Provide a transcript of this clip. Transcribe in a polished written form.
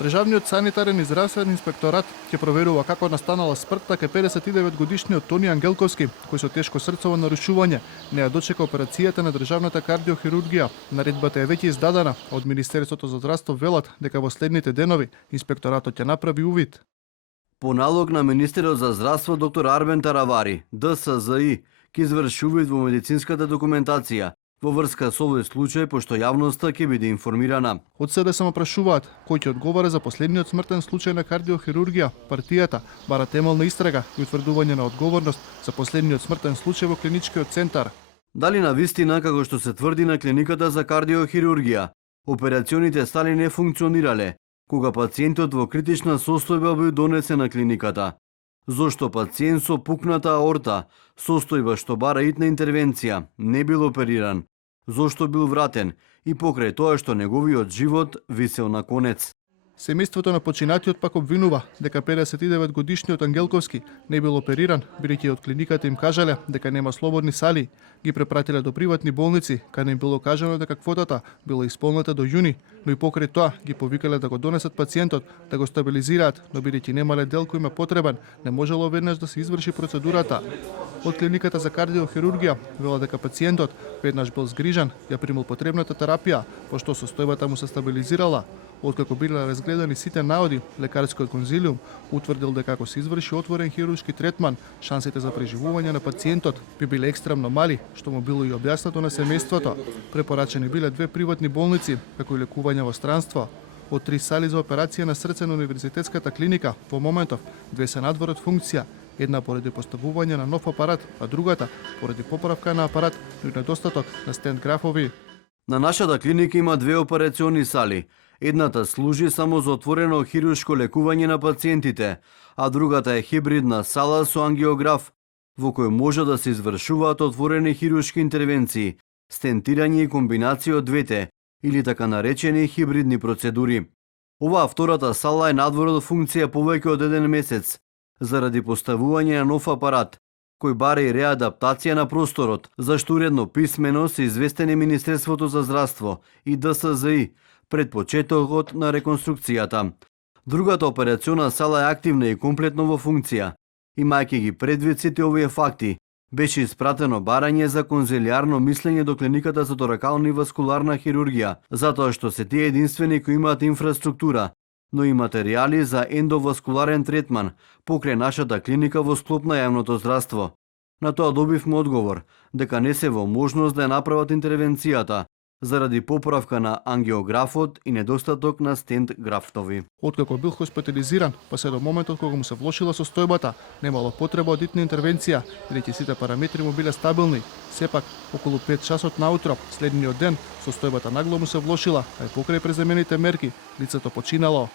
Државниот санитарен и здравствен инспекторат ќе проверува како настанала смртта кај 59 годишниот Тони Ангелковски, кој со тешко срцово нарушување не ја дочека операцијата на државната кардиохирургија. Наредбата е веќе издадена, од Министерството за здравство велат дека во следните денови инспекторатот ќе направи увид. По налог на Министерот за здравство доктор Арбен Таравари, ДСЗИ, ќе изврши увид во медицинската документација во врска со овој случај, пошто јавноста ќе биде информирана. Од СД само прашуваат кој ќе одговара за последниот смртен случај на кардиохирургија. Партијата бара темелна истрага и утврдување на одговорност за последниот смртен случај во клиничкиот центар. Дали навистина, како што се тврди на клиниката за кардиохирургија, операционите сали не функционирале кога пациентот во критична состојба бил донесен на клиниката? Зошто пациент со пукната аорта, состојба што бара итна интервенција, не бил опериран? Зошто бил вратен и покрај тоа што неговиот живот висел на конец? Семејството на починатиот пак обвинува дека 59 годишниот Ангелковски не бил опериран, бидејќи од клиниката им кажале дека нема слободни сали. Ги препратиле до приватни болници, каде им било кажано дека квотата била исполнета до јуни, но и покрај тоа ги повикале да го донесат пациентот, да го стабилизираат, но бидејќи немале дел кој им е потребен, не можело веднаш да се изврши процедурата. Од клиниката за кардиохирургија вела дека пациентот веднаш бил згрижан, ја примил потребната терапија, пошто состојбата му се стабилизирала. Откако биле разгледани сите наоди, лекарскиот конзилиум утврдил дека ако се изврши отворен хируршки третман, шансите за преживување на пациентот би биле екстремно мали, што му било и објаснато на семејството. Препорачени биле 2 приватни болници, како и лекување во странство. Од 3 сали за операција на срце на универзитетската клиника, во моментов 2 се надвор од функција, една поради поставување на нов апарат, а другата поради поправка на апарат и недостаток на стенд графови. На нашата клиника има 2 операциони сали. Едната служи само за отворено хируршко лекување на пациентите, а другата е хибридна сала со ангиограф, во кој може да се извршуваат отворени хируршки интервенции, стентирање и комбинација од двете, или така наречени хибридни процедури. Оваа втората сала е надвор од функција повеќе од 1 месец, заради поставување на нов апарат, кој бара и реадаптација на просторот, зашто уредно писмено се известени Министерството за здравство и ДСЗИ пред почетокот на реконструкцијата. Другата операциона сала е активна и комплетно во функција. Имајќи ги предвид сите овие факти, беше испратено барање за конзилиарно мислење до клиниката за торакална и васкуларна хирургија, затоа што се тие единствени кои имаат инфраструктура, но и материјали за ендоваскуларен третман покрај нашата клиника во склоп на јавното здравство. На тоа добивме одговор дека не се во можност да ја направат интервенцијата заради поправка на ангиографот и недостаток на стенд графтови. Откако бил хоспитализиран, па се до моментот кога му се влошила состојбата, немало потреба од итна интервенција, бидејќи сите параметри му биле стабилни. Сепак, околу 5 часот наутро, следниот ден, состојбата нагло му се влошила, а и покрај преземените мерки, лицето починало.